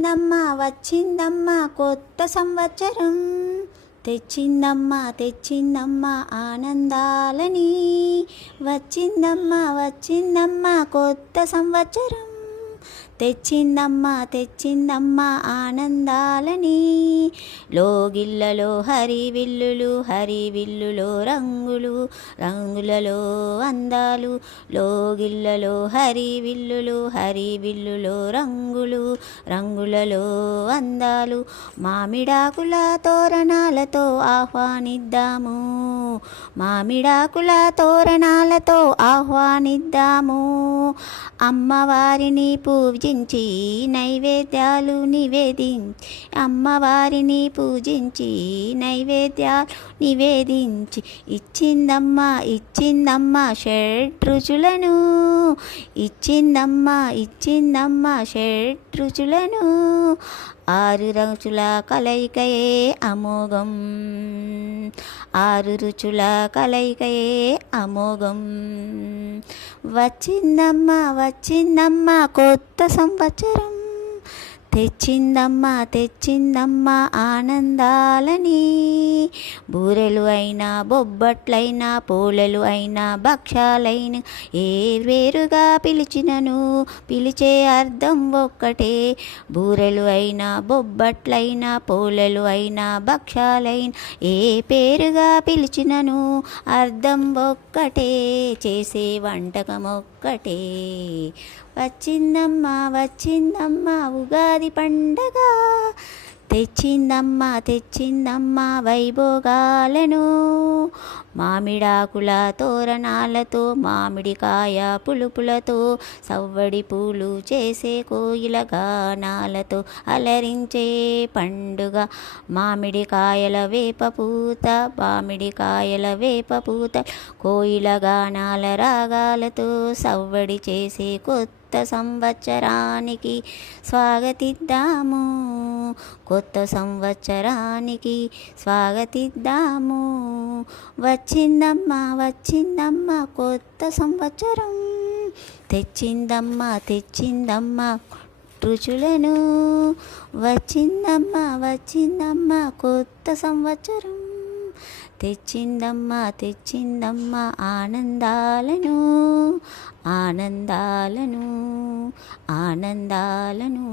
వచ్చిందమ్మా వచ్చిందమ్మా కొత్త సంవత్సరం, తెచ్చిందమ్మా తెచ్చిందమ్మా ఆనందాలని. వచ్చిందమ్మా వచ్చిందమ్మా కొత్త సంవత్సరం, తెచ్చిందమ్మా తెచ్చిందమ్మా ఆనందాలని. లోగిళ్ళలో హరివిల్లులు హరివిల్లులో రంగులు, రంగులలో అందాలు. లోగిళ్ళలో హరివిల్లులు హరివిల్లులో రంగులు, రంగులలో అందాలు. మామిడాకుల తోరణాలతో ఆహ్వానిద్దాము, మామిడాకుల తోరణాలతో ఆహ్వానిద్దాము. అమ్మవారిని పూజించి నైవేద్యాలు నివేదించి, అమ్మవారిని పూజించి నైవేద్యాలు నివేదించి. ఇచ్చిందమ్మా ఇచ్చిందమ్మా షడ్రుచులను, ఇచ్చిందమ్మా ఇచ్చిందమ్మా షడ్రుచులను. ఆరు రుచుల కలయికయే అమోఘం, ఆరు రుచుల కలయికయే అమోఘం. వచ్చిందమ్మా వచ్చిందమ్మా కొత్త సంవత్సరం, తెచ్చిందమ్మా తెచ్చిందమ్మా ఆనందాలని. బూరెలు అయినా బొబ్బట్లైనా పోలలు అయినా భక్షాలైన ఏ వేరుగా పిలిచినను పిలిచే అర్థం ఒక్కటే. బూరెలు అయినా బొబ్బట్లైనా పోలలు అయినా భక్షాలైన ఏ పేరుగా పిలిచినను అర్థం ఒక్కటే, చేసే వంటకం ఒక్కటే. వచ్చిందమ్మా వచ్చిందమ్మా ఉగాది పండగ, తెచ్చిందమ్మా తెచ్చిందమ్మా వైభోగాలను. మామిడాకుల తోరణాలతో మామిడికాయ పులుపులతో, సవ్వడి పూలు చేసే కోయిల గానాలతో అలరించే పండుగ. మామిడికాయల వేపపూత మామిడికాయల వేపపూత, కోయిల గానాల రాగాలతో సవ్వడి చేసే కొత్త సంవత్సరానికి స్వాగతిద్దాము, కొత్త సంవత్సరానికి స్వాగతిద్దాము. వచ్చిందమ్మా వచ్చిందమ్మా కొత్త సంవత్సరం, తెచ్చిందమ్మా తెచ్చిందమ్మా రుచులను. వచ్చిందమ్మా వచ్చిందమ్మా కొత్త సంవత్సరం, తెచ్చిందమ్మా తెచ్చిందమ్మా ఆనందాలను, ఆనందాలను ఆనందాలను.